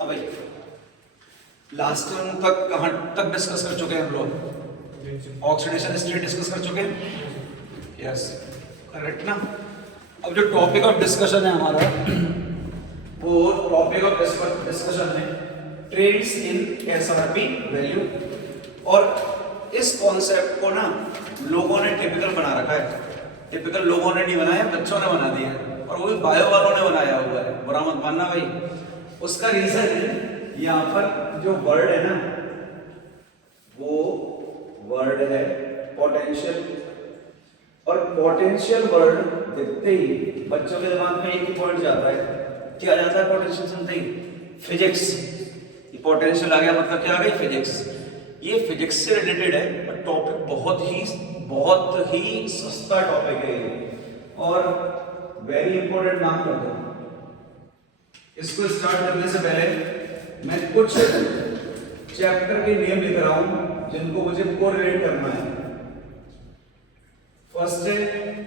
अब भाई last term तक कहाँ तक डिस्कस कर चुके हैं हम लोग? ऑक्सीडेशन स्टेट डिस्कस कर चुके हैं, यस करेक्ट ना। अब जो टॉपिक ऑफ डिस्कशन है हमारा, वो टॉपिक ऑफ डिस्कशन है ट्रेड्स इन एसआरपी वैल्यू। और इस कॉन्सेप्ट को ना लोगों ने टिपिकल बना रखा है। टिपिकल लोगों ने नहीं बनाया, बच्चों ने बना दिया है, और वो भी बायो वालों ने बनाया हुआ है, बुरा मत मानना भाई। उसका रीजन है यहाँ पर जो वर्ड है ना, वो वर्ड है पोटेंशियल। और पोटेंशियल वर्ड दिखते ही बच्चों के दिमाग में एक ही पॉइंट जाता है, क्या जाता है पोटेंशियल सुनते ही? फिजिक्स। ये पोटेंशियल आ गया मतलब क्या आ गई? फिजिक्स। ये फिजिक्स से रिलेटेड है, पर टॉपिक बहुत ही सस्ता टॉपिक है ये, और वेरी इंपॉर्टेंट नाम कर दो। इसको स्टार्ट करने से पहले मैं कुछ चैप्टर के नेम लिख रहा हूं जिनको मुझे कोरिलेट करना है। फर्स्ट है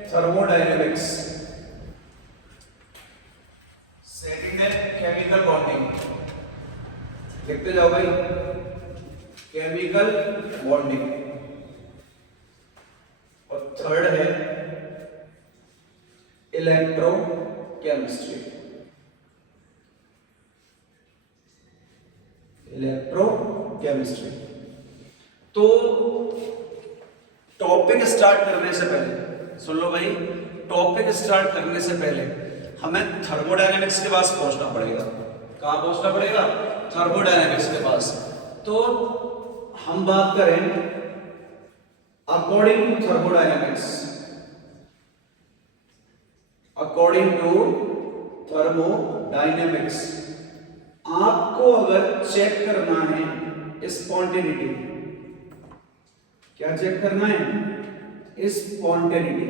थर्मोडायनेमिक्स, सेकंड है केमिकल बॉन्डिंग, लिखते जाओ भाई, केमिकल बॉन्डिंग, और थर्ड है इलेक्ट्रोकेमिस्ट्री। इलेक्ट्रोकेमिस्ट्री। तो टॉपिक स्टार्ट करने से पहले सुन लो भाई, टॉपिक स्टार्ट करने से पहले हमें थर्मोडायनेमिक्स के पास पहुंचना पड़ेगा। कहां पहुंचना पड़ेगा? थर्मोडायनेमिक्स के पास। तो हम बात करें according to thermodynamics, according to thermodynamics आपको अगर चेक करना है स्पॉन्टेनिटी, क्या चेक करना है? स्पॉन्टेनिटी।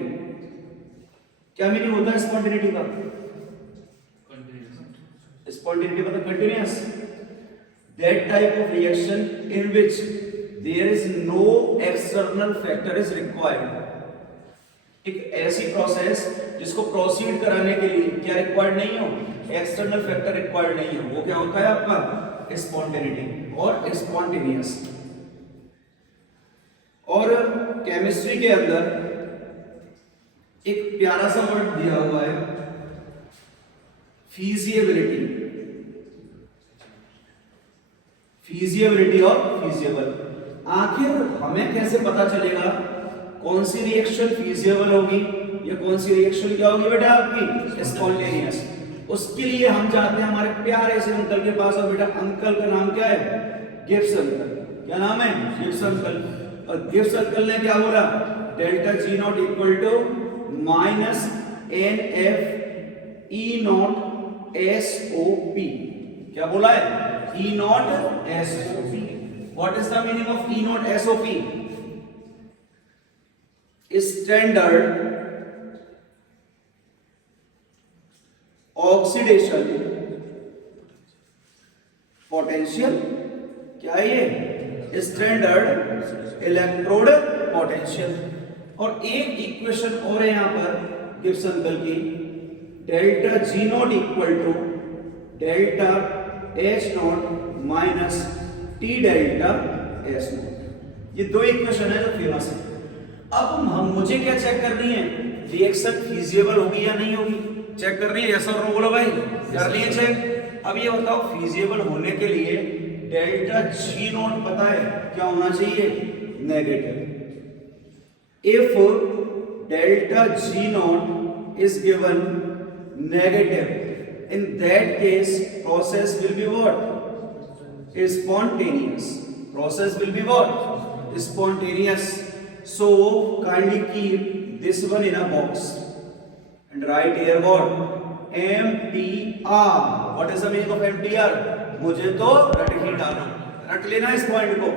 क्या मीनिंग होता है स्पॉन्टेनिटी का? स्पॉन्टेनिटी मतलब continuous, that type of reaction in which there is no external factor is required. एक ऐसी प्रोसेस जिसको प्रोसीड कराने के लिए क्या रिक्वायर्ड नहीं हो? एक्सटर्नल फैक्टर रिक्वायर्ड नहीं है। वो क्या होता है आपका? स्पॉन्टेनिटी और स्पॉन्टेनियस। और केमिस्ट्री के अंदर एक प्यारा सा वर्ड दिया हुआ है, फिजिबिलिटी। फिजिबिलिटी और फिजिबल। आखिर हमें कैसे पता चलेगा कौन सी रिएक्शन फिजिबल होगी या कौन सी रिएक्शन क्या होगी बेटा आपकी? स्पॉन्टेनियस। उसके लिए हम जाते हैं हमारे प्यारे से अंकल के पास। और बेटा अंकल का नाम क्या है? Gibbs uncle. क्या नाम है? Gibbs uncle. और गिब्स अंकल ने क्या बोला? Delta G naught equal to minus N F E naught S O P. क्या बोला है? E naught S O P. What is the meaning of E naught S O P? Standard oxidation potential. क्या है ये? Standard electrode potential. और एक equation और है यहां पर गिब्स अंकल की, delta G naught equal to delta H not minus T delta S not. ये दो इक्वेशन है जो फेमस है। अब मुझे क्या चेक करनी है? रिएक्शन फिजिबल होगी या नहीं होगी, चेक कर रही है। यस और नो बोलो भाई, कर लिए चेक। अब ये बताओ फिजिबल होने के लिए डेल्टा जी नॉट पता है क्या होना चाहिए? Negative. If delta G not is given negative, in that case process will be what? Spontaneous. Process will be what? Spontaneous. So kindly keep this one in a box and write here what? MTR. What is the meaning of MTR? मुझे तो रट ही डालना, रट लेना इस point को।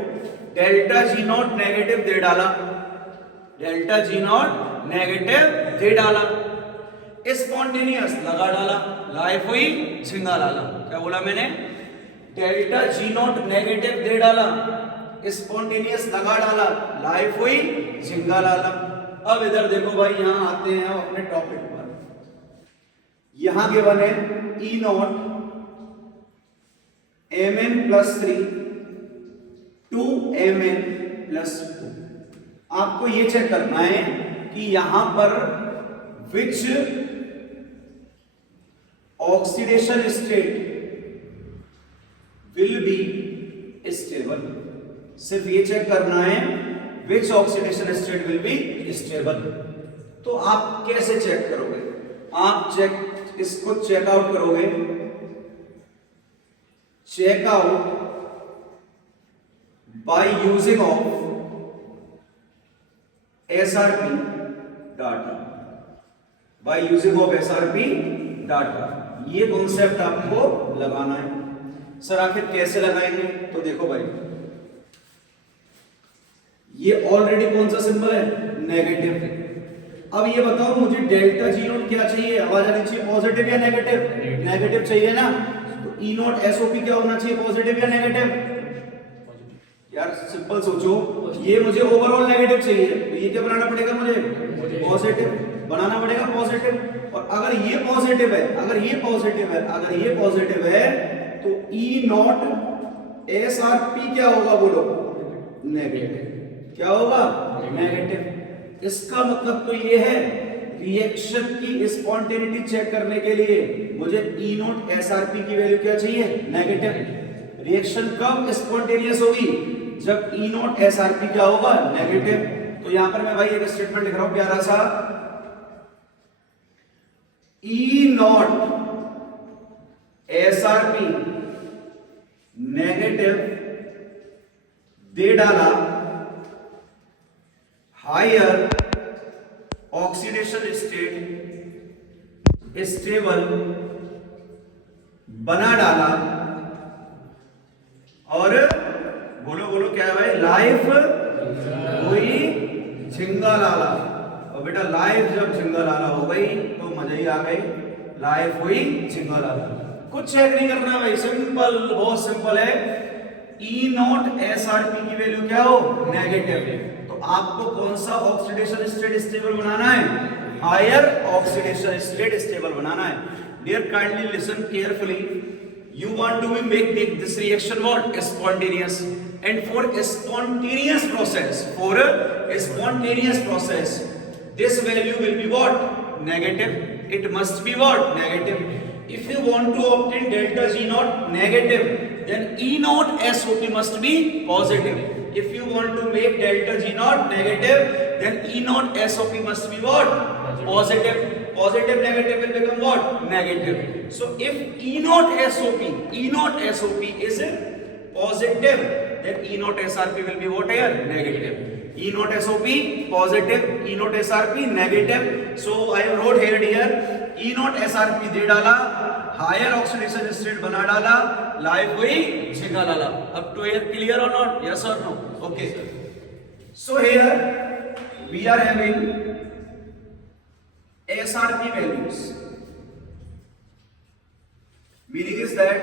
Delta G not negative दे डाला, delta G not negative दे डाला, स्पॉन्टेनियस लगा डाला, लाइफ हुई झिंगा डाला। क्या बोला मैंने? डेल्टा जी नॉट नेगेटिव दे डाला, स्पॉन्टेनियस लगा डाला, लाइफ हुई झिंगा डाला। अब इधर देखो भाई, यहां आते हैं हम अपने टॉपिक पर। यहां गिवन है ई नॉट Mn+3 2Mn+2। आपको ये चेक करना है कि यहां पर which oxidation state will be stable. सिर्फ ये चेक करना है which oxidation state will be stable. तो आप कैसे चेक करोगे? आप इसको चेकआउट करोगे। Check out by using of SRP data. By using of SRP data, ये कॉन्सेप्ट आपको लगाना है। सर आखिर कैसे लगाएंगे? तो देखो भाई, ये ऑलरेडी कौन सा सिंबल है? नेगेटिव। अब ये बताओ मुझे डेल्टा जी नोट क्या चाहिए? आवाज आनी चाहिए पॉजिटिव या नेगेटिव? नेगेटिव चाहिए ना। तो ई नोट एसओपी क्या होना चाहिए? पॉजिटिव या नेगेटिव? यार सिंपल सोचो, ये मुझे ओवरऑल नेगेटिव चाहिए, तो ये क्या बनाना पड़ेगा? मुझे पॉजिटिव बनाना पड़ेगा, पॉजिटिव। और अगर ये पॉजिटिव है, अगर ये पॉजिटिव है, अगर ये पॉजिटिव है, तो ई नॉट एसआरपी क्या होगा? बोलो, नेगेटिव। क्या होगा? नेगेटिव। इसका मतलब तो ये है, रिएक्शन की स्पॉन्टेनिटी चेक करने के लिए मुझे ई नॉट एसआरपी की वैल्यू क्या चाहिए? नेगेटिव। रिएक्शन कब स्पॉन्टेनियस होगी? जब ई नॉट एसआरपी क्या होगा? नेगेटिव। तो यहां पर मैं भाई एक स्टेटमेंट लिख रहा हूं प्यारा सा, ई नॉट एसआरपी नेगेटिव दे डाला, हायर ऑक्सीडेशन स्टेट स्टेबल बना डाला, और बोलो बोलो क्या है भाई? लाइफ हुई झिंगा लाला। और बेटा लाइफ जब झिंगा लाला हो गई तो मजा ही आ गई, लाइफ हुई झिंगा लाला। कुछ चेक नहीं करना भाई, सिंपल, बहुत सिंपल है। ई नॉट एसआरपी की वैल्यू क्या हो? नेगेटिव। तो आपको कौन सा ऑक्सीडेशन स्टेट स्टेबल बनाना है? हायर ऑक्सीडेशन स्टेट स्टेबल बनाना है। Dear kindly listen carefully, you want to make this reaction what? Spontaneous. And for a spontaneous process, this value will be what? Negative. It must be what? Negative. If you want to obtain delta G naught negative, then E naught SOP must be positive. If you want to make delta G naught negative, then E naught SOP must be what? Positive. Positive negative will become what? Negative. So if E naught SOP is positive, then E naught SRP will be what here? Negative. E naught SOP positive, E naught SRP negative. So I wrote here dear, E naught SRP दे डाला, higher oxidation state बना डाला, life हुई झिंगा लाला। अब to here clear or not? Yes or no? Okay. So here we are having SRP values. Meaning is that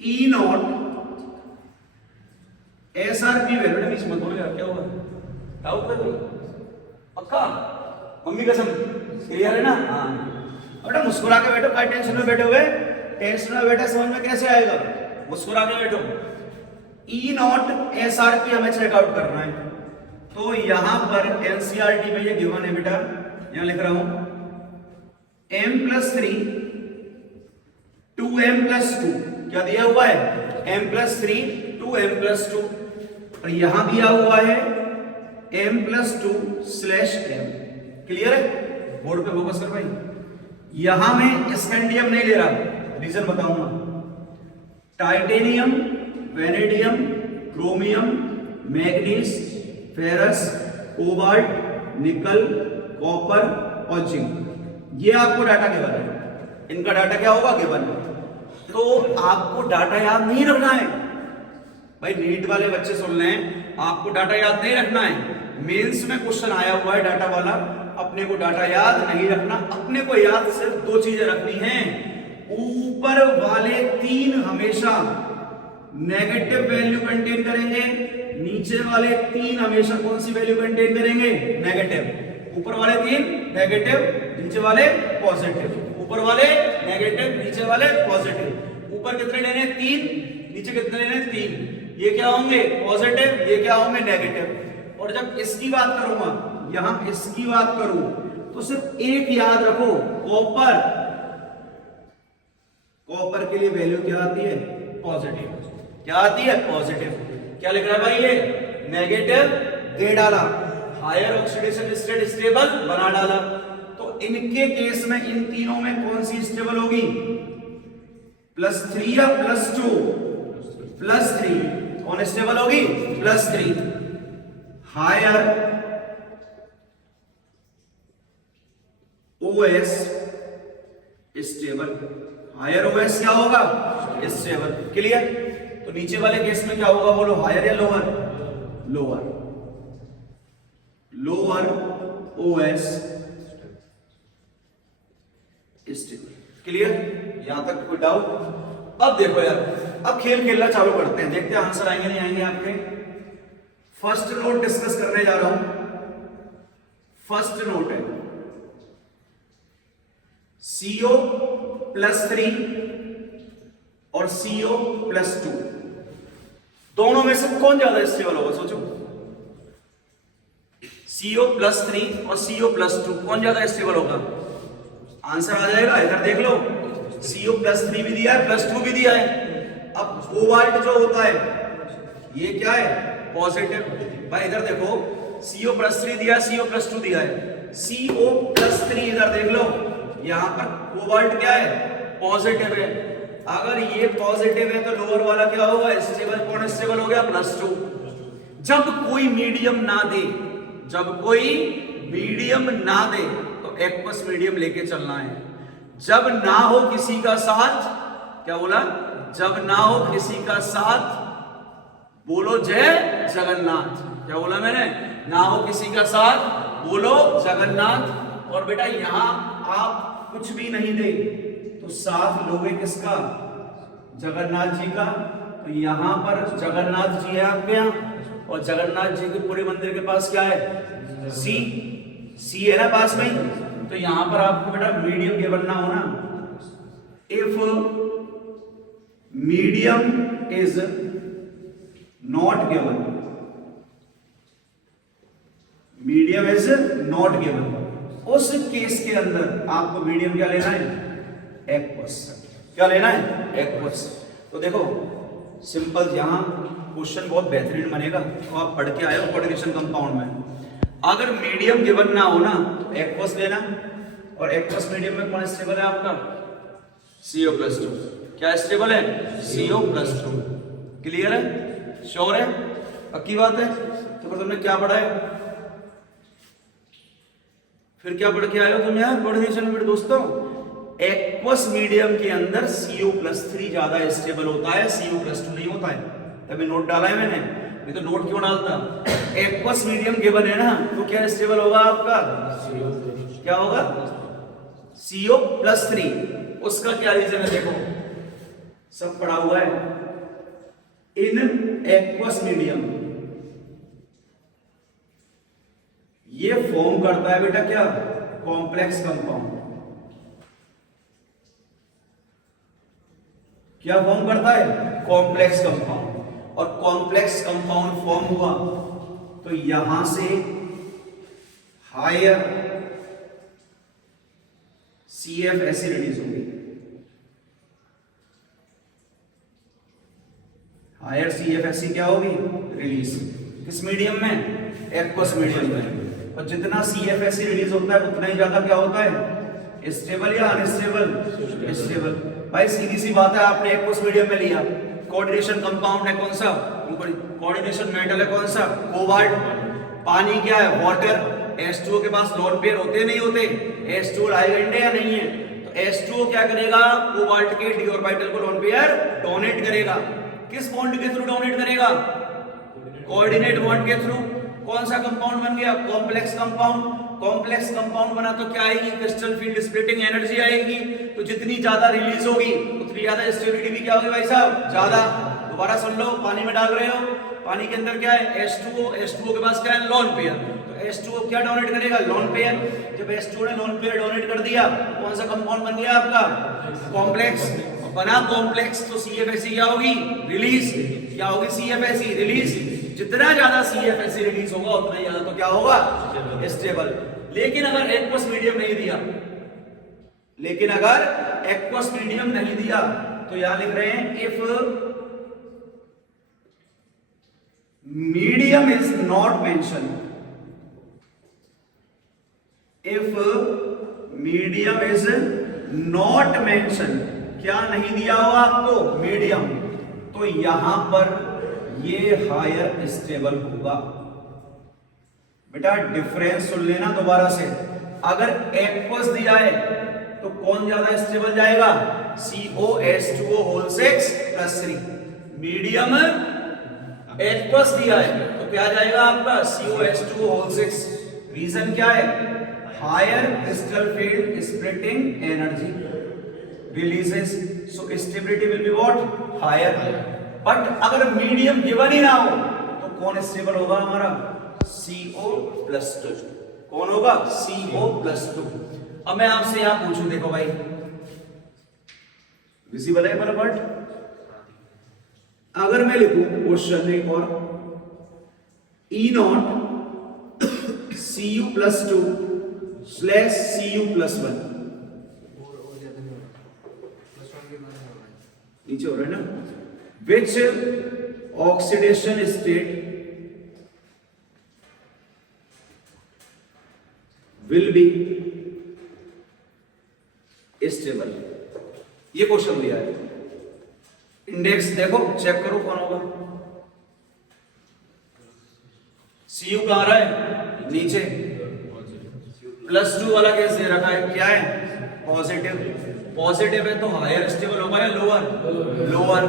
E naught SRP value, बेटा बीच मत बोलो यार, क्या हुआ? डाउट है कोई? पक्का? मम्मी कसम क्लियर है ना? हाँ बेटा मुस्कुरा के बैठो, क्या टेंशन में बैठे हुए? टेंशन में बैठे समझ में कैसे आएगा? मुस्कुरा के बैठो। E naught SRP हमें चेकआउट करना है। तो यहां पर NCERT में ये गिवन है बेटा, यहां लिख रहा हूं M+3 2M+2 क्या दिया हुआ है? M+3 2M+2, और यहां दिया हुआ है M+2/M। क्लियर है? बोर्ड पे फोकस कर भाई। यहां मैं स्कैंडियम नहीं ले रहा, रीजन बताऊंगा। Titanium, vanadium, chromium, manganese, ferrous, cobalt, निकल, कॉपर और जिंक, ये आपको डाटा गिवन है। इनका डाटा क्या होगा? गिवन है। तो आपको डाटा याद नहीं रखना है भाई, नीट वाले बच्चे सुन लें, आपको डाटा याद नहीं रखना है। मेंस में क्वेश्चन आया हुआ है डाटा वाला, अपने को डाटा याद नहीं रखना। अपने को याद सिर्फ दो चीजें रखनी हैं। ऊपर वाले तीन हमेशा नेगेटिव वैल्यू कंटेन करेंगे, नीचे वाले तीन हमेशा कौन सी वैल्यू कंटेन करेंगे? नेगेटिव। ऊपर वाले तीन नेगेटिव, नीचे वाले पॉजिटिव। ऊपर वाले नेगेटिव, नीचे वाले पॉजिटिव। ऊपर कितने लेने हैं? 3, नीचे कितने लेने हैं? 3। ये क्या होंगे? पॉजिटिव, ये क्या होंगे? नेगेटिव। और जब इसकी बात करूंगा, यहां इसकी बात करूं, तो सिर्फ एक याद रखो, कॉपर, कॉपर के लिए वैल्यू क्या आती है? पॉजिटिव। क्या आती है? पॉजिटिव। क्या लिख रहा है भाई? ये नेगेटिव दे डाला, हायर ऑक्सीडेशन स्टेट स्टेबल बना डाला। तो इनके केस में, इन तीनों में कौन सी स्टेबल होगी? +3 या +2? +3। कौन स्टेबल होगी? +3। Higher OS stable, higher OS क्या होगा? स्टेबल। क्लियर? तो नीचे वाले केस में क्या होगा बोलो? हायर या lower? Lower. Lower OS stable. Clear? यहां तक कोई डाउट? अब देखो यार, अब खेल खेलना चालू करते हैं, देखते हैं आंसर आएंगे नहीं आएंगे आपके। फर्स्ट नोट डिस्कस करने जा रहा हूं। फर्स्ट नोट है CO +3 और CO +2, दोनों में से कौन ज्यादा स्टेबल होगा? सोचो, CO +3 और CO +2 कौन ज्यादा स्टेबल होगा? आंसर आ जाएगा, इधर देख लो, CO +3 भी दिया है, +2 भी दिया है। अब कोबाल्ट जो होता है ये क्या है? पॉजिटिव। भाई इधर देखो, CO +3 दिया है, CO +2 दिया है। CO +3 इधर देख लो, यहां पर कोबाल्ट क्या है? पॉजिटिव है। अगर ये पॉजिटिव है तो लोअर वाला क्या होगा? स्टेबल। कौन स्टेबल हो गया? +2। जब कोई मीडियम ना दे, जब कोई मीडियम ना दे तो एक्वस मीडियम लेके चलना है। जब ना हो किसी का साथ, क्या बोला? जब ना हो किसी का साथ, बोलो जय जगन्नाथ। क्या बोला मैंने? ना हो किसी का साथ, बोलो जगन्नाथ। और बेटा यहां आप कुछ भी नहीं दे तो साथ लोगे किसका? जगन्नाथ जी का। तो यहां पर जगन्नाथ जी है आपके यहां, और जगन्नाथ जी के पूरे मंदिर के पास क्या है? सी है ना पास में। तो यहां पर आपको बेटा मीडियम गिवन ना होना। If medium is not given, medium is not given, उस केस के अंदर आपको मीडियम क्या लेना है? एक्वस। क्या लेना है? एक्वस। तो देखो सिंपल, यहां क्वेश्चन बहुत बेहतरीन बनेगा, तो आप पढ़ के आए हो कोऑर्डिनेशन कंपाउंड में। अगर मीडियम गिवन ना हो ना तो एक्वस लेना, और एक्वस मीडियम में कौन स्टेबल है आपका? CO +2। क्या स्टेबल है? CO +2। क्लियर है? श्योर है? पक्की बात है? तो फिर तुमने क्या पढ़ा है? फिर क्या पढ़ के आए हो तुम यार कोऑर्डिनेशन में? दोस्तों एक्वस मीडियम के अंदर CO +3 ज्यादा स्टेबल होता है, CO +2 नहीं होता है। तभी नोट डाला है मैंने, नहीं तो नोट क्यों डालता? एक्वस मीडियम गिवन है ना, तो क्या स्टेबल होगा आपका? क्या होगा? CO +3। उसका क्या रीजन है? देखो सब पढ़ा हुआ है। इन एक्वस मीडियम ये फॉर्म करता है बेटा क्या? Complex compound. क्या फॉर्म करता है? Complex compound. और कॉम्प्लेक्स कंपाउंड फॉर्म हुआ तो यहां से हायर CF ऐसे रिलीज होगी, हायर CF ऐसी क्या होगी? रिलीज। किस मीडियम में? एक्वस मीडियम में। और जितना CF ऐसी रिलीज होता है उतना ही ज्यादा क्या होता है? स्टेबल या अनस्टेबल? स्टेबल। भाई सीधी सी बात है, आपने एक्वस मीडियम में लिया, कोऑर्डिनेशन कंपाउंड है कौन सा? कोऑर्डिनेशन मेटल है कौन सा? कोबाल्ट। पानी क्या है? वाटर। H2O के पास लोन पेयर होते नहीं होते? H2O लाइगैंड है या नहीं है? तो H2O क्या करेगा? कोबाल्ट के d ऑर्बिटल को लोन पेयर डोनेट करेगा। किस बॉन्ड के थ्रू डोनेट करेगा? कोऑर्डिनेट बॉन्ड के थ्रू। कौन सा कंपाउंड बन गया? Complex compound. कॉम्प्लेक्स कंपाउंड बना तो क्या आएगी? क्रिस्टल फील्ड स्प्लिटिंग एनर्जी आएगी। तो जितनी ज्यादा रिलीज होगी उतनी ज्यादा स्टेबिलिटी भी क्या होगी भाई साहब? ज्यादा। दोबारा सुन लो, पानी में डाल रहे हो, पानी के अंदर क्या है? H2O के पास क्या है? Lone pair. तो H2O क्या डोनेट करेगा? Lone pair. जब H2O ने लोन पेयर डोनेट कर दिया, कौन सा कंपाउंड बन गया आपका? कॉम्प्लेक्स। बना कॉम्प्लेक्स तो CFSE क्या होगी, रिलीज। क्या होगी CFSE, रिलीज। जितना ज्यादा CFSE रिलीज होगा उतना ही ज्यादा तो क्या होगा, स्टेबल। लेकिन अगर एक्वस मीडियम नहीं दिया, लेकिन अगर एक्वस मीडियम नहीं दिया तो यहां लिख रहे हैं if medium is not mention, if medium is not mention, क्या नहीं दिया होगा आपको, मीडियम, तो यहां पर ये हायर स्टेबल होगा। बेटा डिफरेंस सुन लेना दोबारा से, अगर एक्वस दिया है तो कौन ज्यादा स्टेबल जाएगा, COH2O whole 6 plus 3। Medium aqueous दिया है तो क्या जाएगा आपका, COH2O होल 6। रीजन क्या है, higher crystal field splitting energy releases, so stability will be what, higher. But अगर मीडियम गिवन ही ना हो तो कौन स्टेबल होगा हमारा, CO+2। कौन होगा, CO+2। अब मैं आपसे यहां पूछूं, देखो भाई विजिबल है फटाफट, अगर मैं लिखूं क्वेश्चन एक और, E0 Cu+2 / Cu+1, नीचे हो रहा है ना, which oxidation state will be stable. ये क्वेश्चन दिया है, इंडेक्स देखो चेक करो कौन होगा, Cu कहां रहा है, नीचे, +2 वाला केस दे रखा है, क्या है, पॉजिटिव। पॉजिटिव है तो हायर स्टेबल होगा या लोअर, लोअर।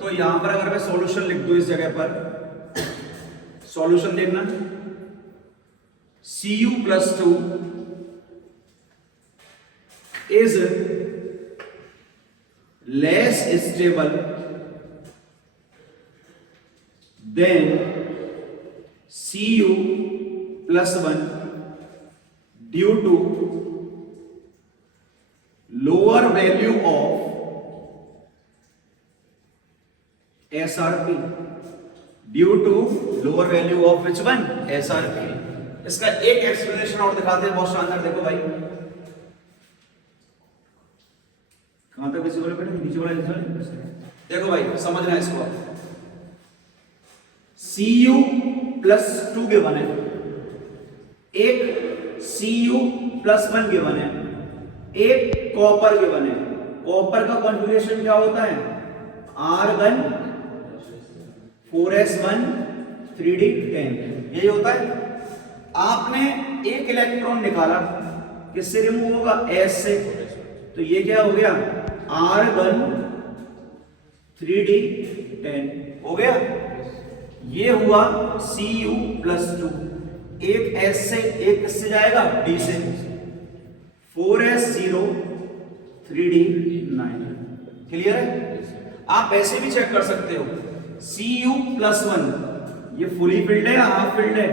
तो यहां पर अगर मैं सॉल्यूशन लिख दूं इस जगह पर, सॉल्यूशन देखना, Cu+2 is less stable than Cu+1 due to lower value of SRP, due to lower value of which one, SRP। इसका एक एक्सप्लेनेशन और दिखाते हैं, बहुत शानदार। देखो भाई कहां तक विजिबल है, नीचे वाला, देखो भाई समझना इसको, Cu+2 गिवन है, एक Cu+1 गिवन है, एक कॉपर गिवन है। कॉपर का कॉन्फ़िगरेशन क्या होता है, आर्गन 4s1 3d10, यही होता है। आपने एक इलेक्ट्रॉन निकाला, किससे रिमूव होगा, S से, तो ये क्या हो गया, आर्गन 3d10 हो गया। ये हुआ Cu+2, एक S से, एक किससे जाएगा, D से, 4s0 3d9। क्लियर है। आप ऐसे भी चेक कर सकते हो, Cu+1 ये फुली फिल्ड है या हाफ फिल्ड है,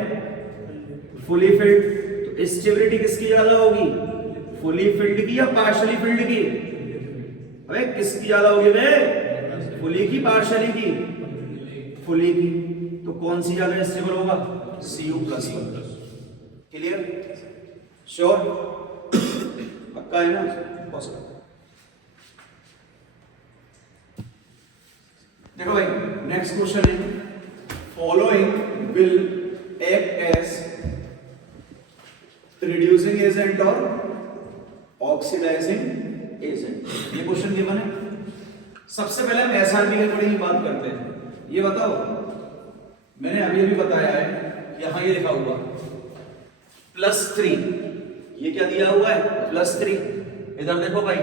फुली फिल्ड, तो स्टेबिलिटी किसकी ज्यादा होगी, फुली फिल्ड की या पार्शियली फिल्ड की, अबे किसकी ज्यादा होगी बे, फुली की पार्शियली की, फुली की। तो कौन सी ज्यादा स्टेबल होगा, Cu+1। क्लियर, श्योर, पक्का है ना, पॉसिबल। देखो भाई नेक्स्ट क्वेश्चन है, following will act as reducing agent और ऑक्सीडाइजिंग एजेंट। ये क्वेश्चन गिवन है। सबसे पहले हम एसआरपी के थोड़ी ही बात करते हैं। ये बताओ, मैंने अभी बताया है, यहां ये लिखा हुआ +3, ये क्या दिया हुआ है, +3। इधर देखो भाई,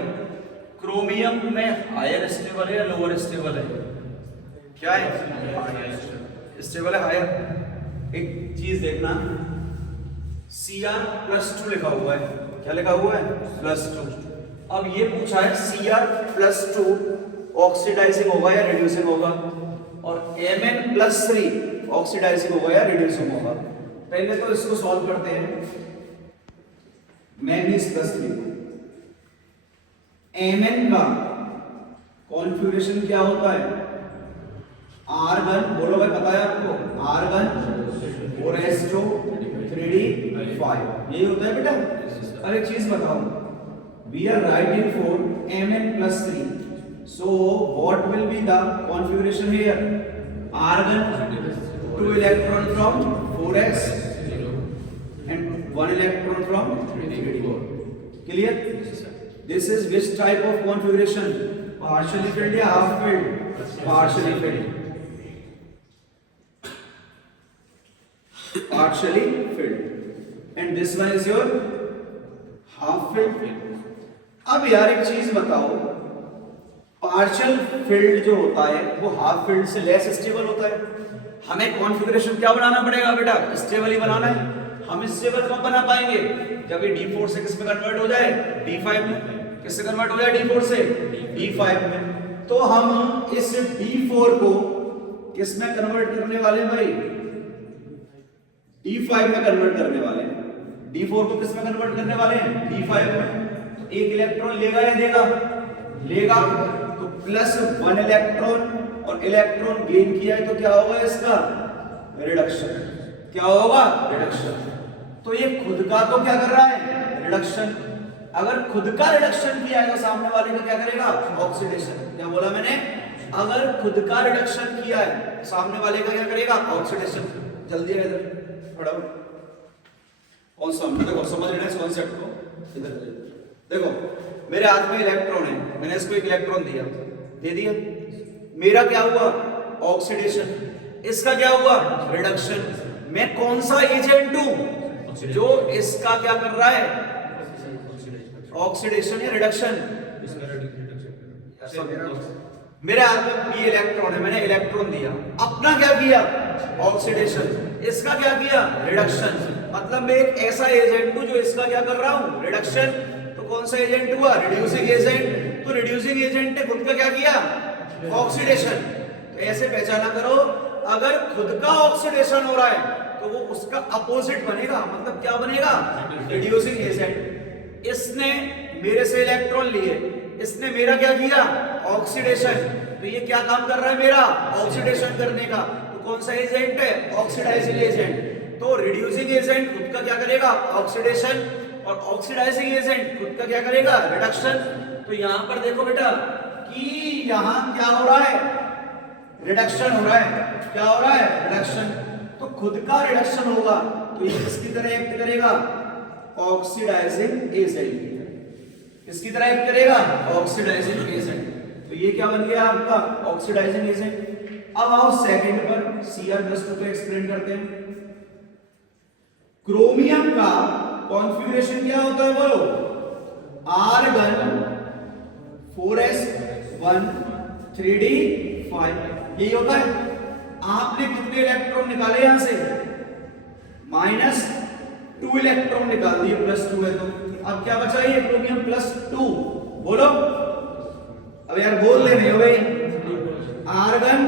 क्रोमियम में हायर स्टेबल है या लोअर स्टेबल है, क्या है, स्टेबल है, हायर। एक चीज देखना, Cr+2 लिखा हुआ है, क्या लिखा हुआ है, +2। अब ये पूछा है Cr+2 ऑक्सीडाइजिंग होगा या रिड्यूसिंग होगा, और Mn+3 ऑक्सीडाइजिंग होगा या रिड्यूसिंग होगा। पहले तो इसको सॉल्व करते हैं। मैंगनीज +3, Mn का कॉन्फ़िगरेशन क्या होता है? आर्गन, बोलो भाई, पता है आपको? आर्गन 4s2 3d5, यही होता है बेटा। अब एक चीज बताओ, we are writing for mn+3, so what will be the configuration here? Argon 2 electron from 4s and 1 electron from 3d4. Clear? This is which type of configuration? Partially filled या half filled? Partially filled. Partially filled. And this one is your half filled. अब यार एक चीज बताओ, partial field जो होता है वो हाफ फील्ड से लेस स्टेबल होता है। हमें कॉन्फ़िगरेशन क्या बनाना पड़ेगा बेटा? स्टेबल ही बनाना है। हम स्टेबल कब बना पाएंगे? जब ये D4 से किस में कन्वर्ट हो जाए? D5 में। किससे कन्वर्ट हो जाए? D4 से D5 में। तो हम इस D4 को किस में कन्वर्ट करने वाले हैं भाई? D5 में कन्वर्ट करने वाले हैं। D4 को किस में कन्वर्ट करने वाले हैं? D5 में। तो एक इलेक्ट्रॉन लेगा या देगा? लेगा। तो +1 इलेक्ट्रॉन और इलेक्ट्रॉन गेन किया है, तो क्या होगा इसका? रिडक्शन। क्या होगा? रिडक्शन। तो ये खुद का तो क्या कर रहा है? रिडक्शन। अगर खुद का रिडक्शन किया है तो सामने वाले का क्या करेगा? ऑक्सीडेशन। क्या बोला मैंने? अगर खुद का रिडक्शन किया है सामने वाले का क्या करेगा? ऑक्सीडेशन। जल्दी है इधर फटाफट। कौन सा? देखो समझ लेना इस कॉन्सेप्ट को। इधर देखो, मेरे हाथ में इलेक्ट्रॉन है, मैंने इसको एक इलेक्ट्रॉन दिया, दे दिया, मेरा क्या हुआ? ऑक्सीडेशन। इसका क्या हुआ? रिडक्शन। मैं कौन सा एजेंट हूं जो इसका क्या कर रहा है? ऑक्सीडेशन या रिडक्शन। मेरे हाथ में ये इलेक्ट्रॉन है, मैंने इलेक्ट्रॉन दिया, अपना क्या किया? ऑक्सीडेशन। इसका क्या किया? रिडक्शन। मतलब मैं एक ऐसा एजेंट हूं जो इसका क्या कर रहा हूं? रिडक्शन। तो कौन सा एजेंट हुआ? Reducing agent. तो रिड्यूसिंग एजेंट ने खुद का क्या किया? ऑक्सीडेशन। तो ऐसे पहचाना करो, अगर खुद का ऑक्सीडेशन हो रहा है तो वो उसका अपोजिट बनेगा। मतलब क्या बनेगा? Reducing agent. इसने मेरे से इलेक्ट्रॉन लिए, इसने मेरा क्या किया? ऑक्सीडेशन। तो ये क्या काम कर रहा है मेरा? ऑक्सीडेशन करने का। तो कौन सा एजेंट है? Oxidizing agent. तो रिड्यूसिंग एजेंट खुद का क्या करेगा? ऑक्सीडेशन। और ऑक्सीडाइजिंग एजेंट खुद का क्या करेगा? रिडक्शन। तो यहां पर देखो बेटा कि यहां क्या हो रहा है? रिडक्शन हो रहा है। क्या हो रहा है? रिडक्शन। तो खुद का रिडक्शन होगा तो ये किसकी तरह एक्ट करेगा? Oxidizing agent. किसकी तरह एक्ट करेगा? Oxidizing agent. तो ये क्या बन गया आपका? Oxidizing agent. अब आओ सेकंड पर, Cr+2 को एक्सप्लेन करते हैं। क्रोमियम का कॉन्फ़िगरेशन क्या होता है बोलो? आर्गन 4s1 3d5, यही होता है। आपने कितने इलेक्ट्रॉन निकाले यहां से? -2 इलेक्ट्रॉन निकाल दिए, +2 है तो अब क्या बचा? ये क्रोमियम +2। बोलो अब यार, बोल ले रहे हो भाई। आर्गन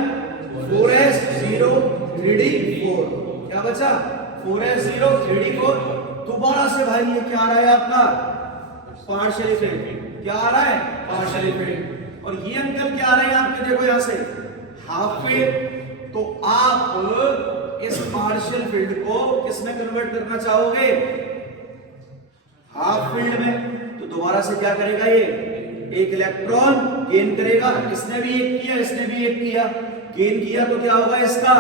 4s0 3d4, क्या बचा? 4s0 3d4। दोबारा से भाई ये क्या आ रहा है आपका? Partially field. क्या आ रहा है? Partially field. और ये अंकल क्या आ रहे हैं आपके? देखो यहां से हाफ फील्ड। तो आप इस पार्शियल फील्ड को किस में कन्वर्ट करना चाहोगे? हाफ फील्ड में। तो दोबारा से क्या करेगा? ये एक इलेक्ट्रॉन गेन करेगा। इसने भी एक किया, इसने भी एक किया, गेन किया, तो क्या होगा इसका?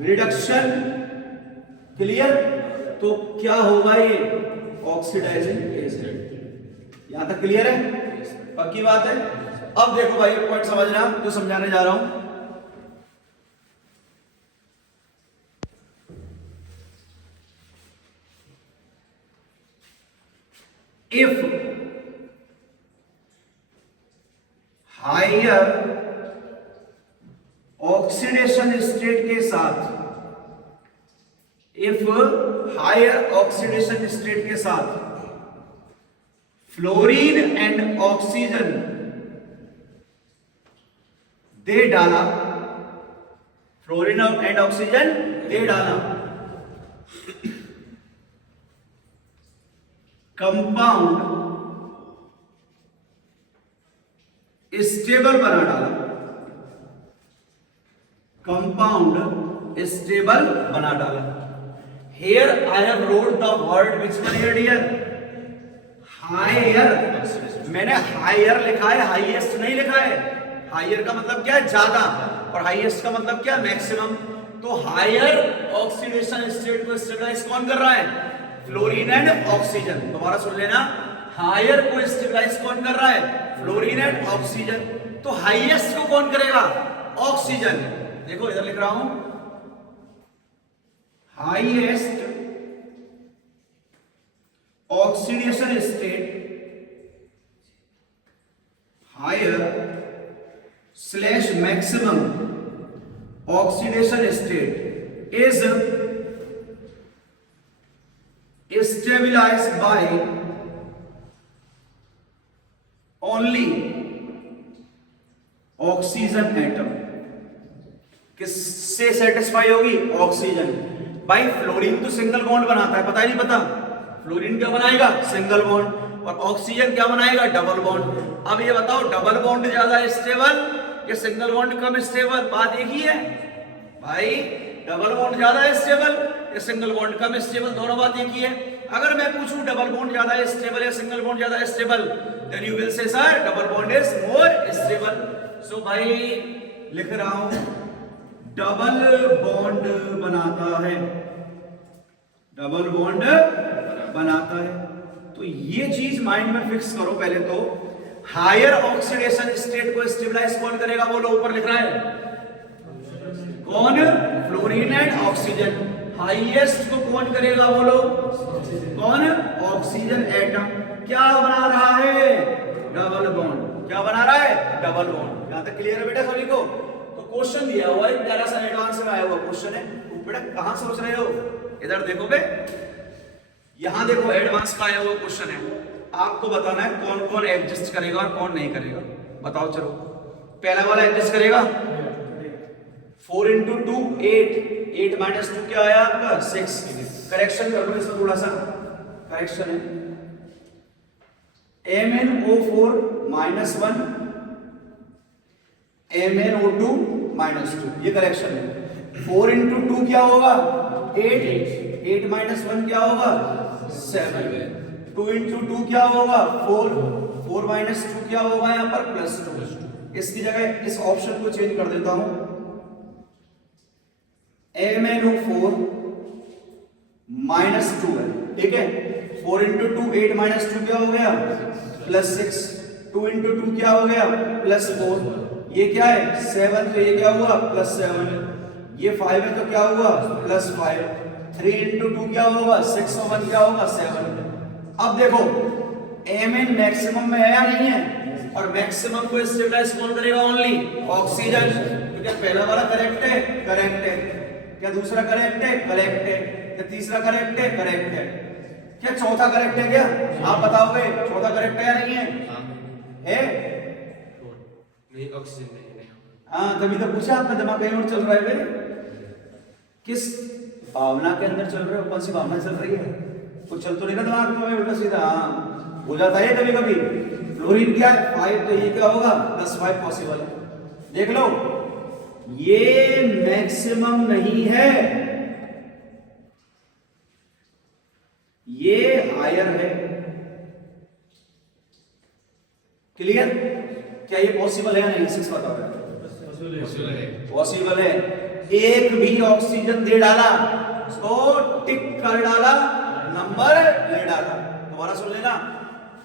रिडक्शन। क्लियर? तो क्या होगा? ये ऑक्सीडाइजिंग एजेंट। यहां तक क्लियर है? पक्की बात है? अब देखो भाई, एक पॉइंट समझना जो समझाने जा रहा हूं। If हायर ऑक्सीडेशन स्टेट के साथ, इफ हायर ऑक्सीडेशन स्टेट के साथ फ्लोरीन एंड ऑक्सीजन दे डाला, फ्लोरीन एंड ऑक्सीजन दे डाला, कंपाउंड स्टेबल बना डाला, कंपाउंड स्टेबल बना डाला। Here I have wrote the word which one here dear? Higher। मैंने higher लिखा है, highest नहीं लिखा है। Higher का मतलब क्या है? ज्यादा, और highest का मतलब क्या है? मैक्सिमम। तो higher ऑक्सीडेशन स्टेट को स्टेबलाइज कौन कर रहा है? Fluorine and oxygen. दोबारा सुन लेना, हायर को स्टेबलाइज कौन कर रहा है? Fluorine and oxygen. तो हाईएस्ट को कौन करेगा? ऑक्सीजन। देखो इधर लिख रहा हूं, highest oxidation state, higher slash maximum oxidation state is stabilized by only oxygen atom. किससे सेटिस्फाई होगी? ऑक्सीजन। भाई फ्लोरीन तो सिंगल बॉन्ड बनाता है, पता ही नहीं पता? फ्लोरीन क्या बनाएगा? Single bond. और ऑक्सीजन क्या बनाएगा? Double bond. अब ये बताओ, डबल बॉन्ड ज्यादा स्टेबल या सिंगल बॉन्ड कम स्टेबल? बात एक ही है भाई, डबल बॉन्ड ज्यादा स्टेबल या सिंगल बॉन्ड कम स्टेबल, दोनों बात एक ही है। अगर मैं पूछूं डबल बॉन्ड ज्यादा स्टेबल या सिंगल बॉन्ड ज्यादा stable, then you will say sir double bond is more stable. So भाई लिख रहा हूं, डबल बॉन्ड बनाता है, डबल बॉन्ड बनाता है। तो ये चीज माइंड में फिक्स करो पहले तो। हायर ऑक्सीडेशन स्टेट को स्टेबलाइज कौन करेगा? बोलो, ऊपर लिख रहा है कौन? Fluorine and oxygen. हाईएस्ट को कौन करेगा? बोलो, कौन? Oxygen atom. क्या बना रहा है? Double bond. क्या बना रहा है? Double bond. यहां तक क्लियर है बेटा सभी को? तो क्वेश्चन दिया हुआ है, प्यारा सा एडवांस में आया हुआ क्वेश्चन है। बेटा कहां सोच रहे हो? इधर देखो बे, यहां देखो, एडवांस का आया हुआ क्वेश्चन है। आपको बताना है कौन कौन एडजस्ट करेगा और कौन नहीं करेगा। बताओ चलो। पहला वाला एडजस्ट करेगा, 4 into 2 8, 8 minus 2 क्या आया आपका? 6। करेक्शन कर लो इसमें, थोड़ा सा करेक्शन है। MnO4 -1 MnO2 -2, ये करेक्शन है। 4 into 2 क्या होगा? 8, 8 minus 1 क्या होगा? 7। 2 into 2 क्या होगा? 4, 4 minus 2 क्या होगा यहाँ पर? +2। इसकी जगह इस ऑप्शन को चेंज कर देता हूं, MnO4 -2 है, ठीक है। 4 into 2 8 minus 2 क्या हो गया? +6। 2 into 2 क्या हो गया? +4। ये क्या है? 7, तो ये क्या हुआ? +7। ये 5 है तो क्या हुआ? +5। 3 into 2 क्या होगा? 6 और 1 क्या होगा? 7। अब देखो Mn मैक्सिमम में है या नहीं है? और मैक्सिमम को स्टेबलाइज कौन करेगा? Only oxygen. तो क्या पहला वाला करेक्ट है? करेक्ट है। क्या दूसरा करेक्ट है? करेक्ट है। क्या तीसरा करेक्ट है? करेक्ट है। क्या चौथा करेक्ट है? क्या आप बताओगे? चौथा करेक्ट है या नहीं है? है? नहीं, ऑक्सीजन नहीं। हाँ, तभी तो पूछा, आपका दिमाग कहीं और चल रहा है भाई। किस भावना के अंदर चल रहे हो? कौन सी भावना चल रही है? कुछ चल तो नहीं ना दिमाग में उल्टा सीधा? हाँ, हो जाता है कभी कभी। फ्लोरीन क्या है? 5, तो ये क्या होगा? +5 पॉसिबल है। देख लो, ये मैक्सिमम नहीं है, ये हायर है। क्लियर? क्या ये पॉसिबल है या नहीं? 6 बताओ। पॉसिबल है। एक भी ऑक्सीजन दे डाला तो टिक कर डाला, नंबर ले डाला। दोबारा सुन लेना,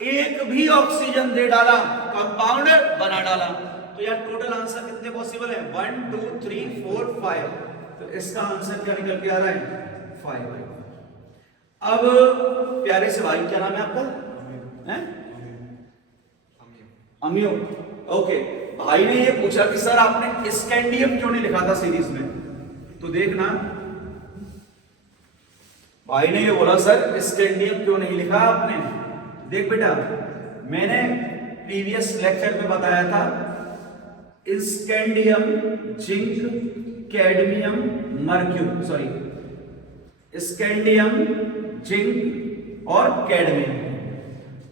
एक भी ऑक्सीजन दे डाला, कंपाउंड बना डाला। तो यार टोटल आंसर कितने पॉसिबल है? 1 2 3 4 5। तो इसका आंसर क्या निकल के आ रहा है? 5। अब प्यारे से भाई, क्या नाम है आपका? हैं? अमियो। ओके, भाई ने ये पूछा कि सर आपने स्कैंडियम क्यों नहीं लिखा था सीरीज में? तो देखना, भाई ने ये बोला सर स्कैंडियम क्यों नहीं लिखा आपने। देख बेटा, मैंने प्रीवियस लेक्चर में बताया था scandium, zinc, cadmium, mercury, sorry scandium, zinc और कैडमियम।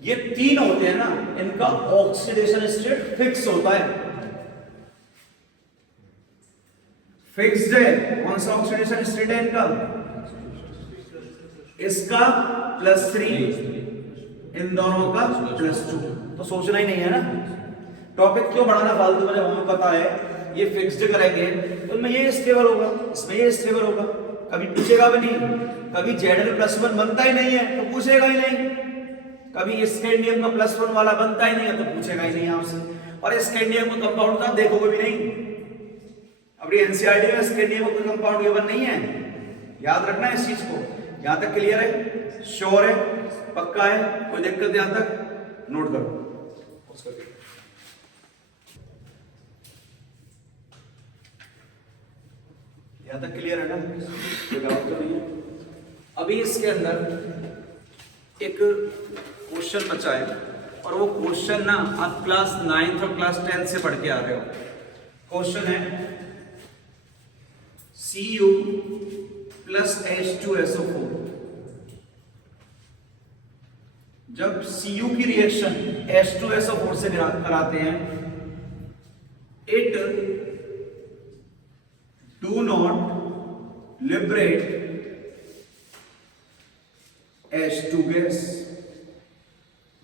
ये तीन होते हैं ना, इनका ऑक्सीडेशन स्टेट फिक्स होता है, फिक्स्ड है। कौन सा ऑक्सीडेशन स्टेट है इनका? इसका +3, इन दोनों का +2। तो सोचना ही नहीं है ना, टॉपिक क्यों बढ़ाना फालतू में, जब हमें पता है ये फिक्स्ड करेंगे तो इनमें ये स्टेबल होगा, इसमें ये स्टेबल होगा। कभी पूछेगा भी नहीं, कभी Zn+1 बनता ही नहीं है तो पूछेगा ही नहीं, कभी स्कैंडियम का +1 वाला बनता ही नहीं है तो पूछेगा ही नहीं आपसे, और स्कैंडियम का कंपाउंड का देखोगे भी नहीं। अब ये एनसीईआरटी में स्कैंडियम का कंपाउंड गिवन नहीं है, याद रखना है इस चीज को। यहां तक क्लियर है, श्योर है, पक्का है, कोई दिक्कत यहां तक? नोट करो। यहां तक क्लियर है ना, कोई डाउट तो नहीं है? अभी इसके अंदर एक क्वेश्चन बचा है, और वो क्वेश्चन ना आप क्लास 9th और क्लास 10th से पढ़ के आ रहे हो। क्वेश्चन है Cu + H2SO4, जब Cu की रिएक्शन H2SO4 से कराते हैं, it do not liberate H2 gas.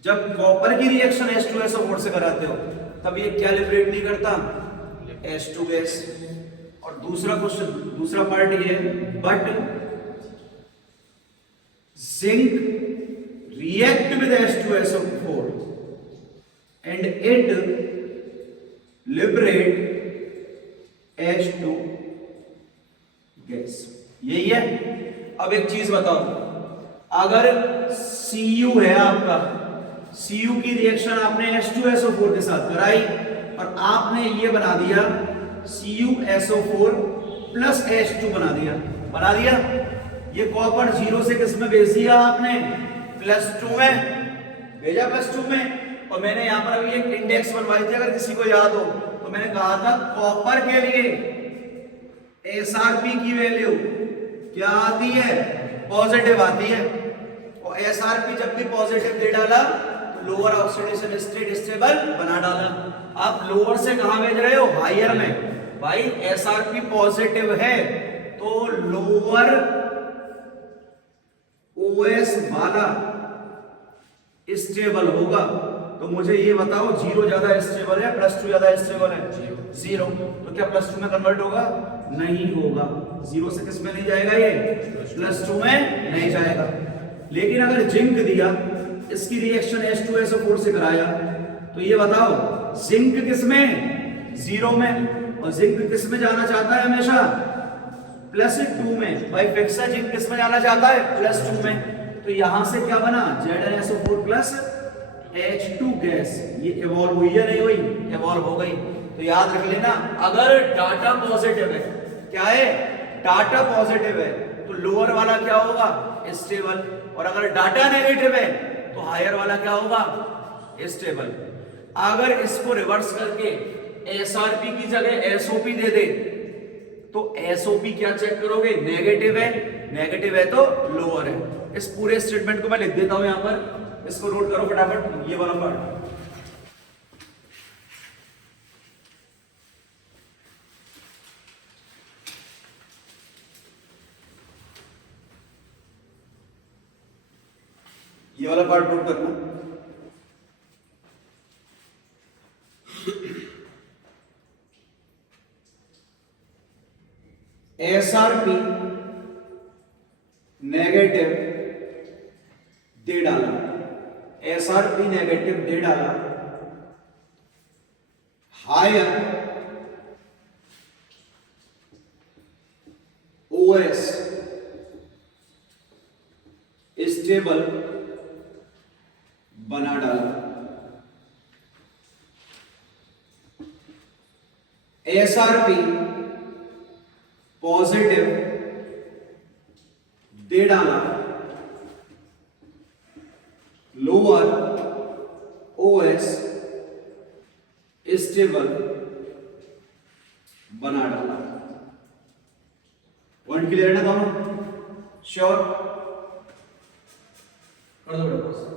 जब कॉपर की रिएक्शन H2SO4 से कराते हो तब ये क्या लिबरेट नहीं करता? H2 gas. और दूसरा क्वेश्चन, दूसरा पार्ट ये है, but zinc react with H2SO4 and it liberate H2 gas. यही है। अब एक चीज बताओ, अगर Cu है आपका, Cu की रिएक्शन आपने H2SO4 के साथ कराई और आपने ये बना दिया CuSO4 + H2 बना दिया। ये कॉपर 0 से किस में भेज दिया आपने? +2 में भेजा, +2 में। और मैंने यहां पर अभी एक इंडेक्स बनवाई थी, अगर किसी को याद हो तो मैंने कहा था कॉपर के लिए SRP की वैल्यू क्या आती है? पॉजिटिव आती है। और SRP जब भी पॉजिटिव दे डाला तो लोअर ऑक्सीडेशन स्टेट स्टेबल बना डाला। आप लोअर से कहां भेज रहे हो? हायर में। भाई SRP पॉजिटिव है तो लोअर OS वाला स्टेबल होगा। तो मुझे ये बताओ, 0 ज्यादा स्टेबल है +2 ज्यादा स्टेबल है? 0। तो क्या +2 में कन्वर्ट होगा? नहीं होगा। 0 से किस में नहीं जाएगा? ये +2 में नहीं जाएगा। लेकिन अगर जिंक दिया, इसकी रिएक्शन H2SO4 से कराया, तो ये बताओ जिंक किस में? 0 में। और जिंक किस में जाना चाहता है हमेशा? +2 में। भाई फिक्स है, जिंक किस में जाना चाहता है? +2 में। तो यहां से क्या बना? ZnSO4 + H2 gas. ये इवॉल्व हुई या नहीं हुई? इवॉल्व हो गई। तो याद रख लेना, अगर डाटा पॉजिटिव है, क्या है? डाटा पॉजिटिव है तो लोअर वाला क्या होगा? स्टेबल। और अगर डाटा नेगेटिव है तो हायर वाला क्या होगा? स्टेबल। अगर इसको रिवर्स करके SRP की जगह SOP दे दे तो SOP क्या चेक करोगे? नेगेटिव है, नेगेटिव है तो लोअर है। इस पूरे स्टेटमेंट को मैं लिख देता हूं यहां पर, इसको नोट करो फटाफट, ये वाला पार्ट। ये वाला पार्ट नोट करना। SRP नेगेटिव दे डाला, SRP नेगेटिव दे डाला, हायर OS स्टेबल बना डाला। SRP पॉजिटिव दे डाला, लोअर OS स्टेबल बना डाला। पॉइंट क्लियर है ना दोनों? श्योर? कर दो बेटा।